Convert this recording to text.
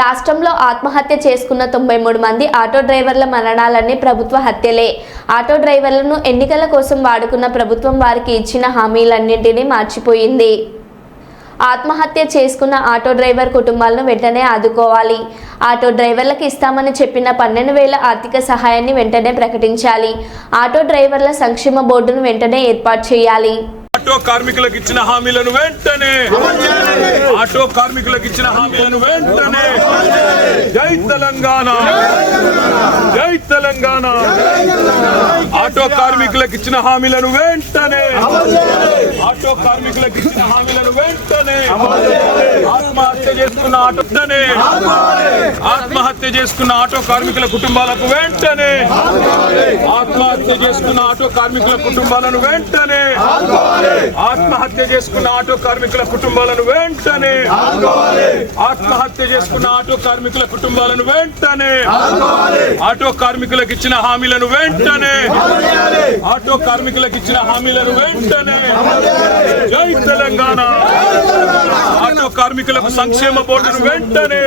రాష్ట్రంలో ఆత్మహత్య చేసుకున్న 93 మంది ఆటో డ్రైవర్ల మరణాలన్నీ ప్రభుత్వ హత్యలే. ఆటో డ్రైవర్లను ఎన్నికల కోసం వాడుకున్న ప్రభుత్వం వారికి ఇచ్చిన హామీలన్నింటినీ మర్చిపోయింది. ఆత్మహత్య చేసుకున్న ఆటో డ్రైవర్ కుటుంబాలను వెంటనే ఆదుకోవాలి. ఆటో డ్రైవర్లకు ఇస్తామని చెప్పిన 12,000 ఆర్థిక సహాయాన్ని వెంటనే ప్రకటించాలి. ఆటో డ్రైవర్ల సంక్షేమ బోర్డును వెంటనే ఏర్పాటు చేయాలి. ఆటో కార్మికులకు ఇచ్చిన హామీలను వెంటనే ఆటో కార్మికులకు ఇచ్చిన హామీలను వెంటనే జై తెలంగాణ, జై తెలంగాణ. ఆటో కార్మికులకు ఇచ్చిన హామీలను వెంటనే ఆటో కార్మికులకు ఇచ్చిన హామీలను వెంటనే ఆత్మహత్య చేసుకున్న ఆత్మహత్య చేసుకున్న ఆటో కార్మికుల కుటుంబాలకు వెంటనే ఆత్మహత్య చేసుకున్న ఆటో కార్మికుల కుటుంబాలను వెంటనే ఆత్మహత్య చేసుకున్న ఆటో కార్మికుల కుటుంబాలను వెంటనే ఆత్మహత్య చేసుకున్న ఆటో కార్మికుల కుటుంబాలను వెంటనే ఆటో కార్మికులకు ఇచ్చిన హామీలను వెంటనే ఆటో కార్మికులకు ఇచ్చిన హామీలను వెంటనే జై తెలంగాణ. ఆటో కార్మికులకు సంక్షేమ బోర్డును వెంటనే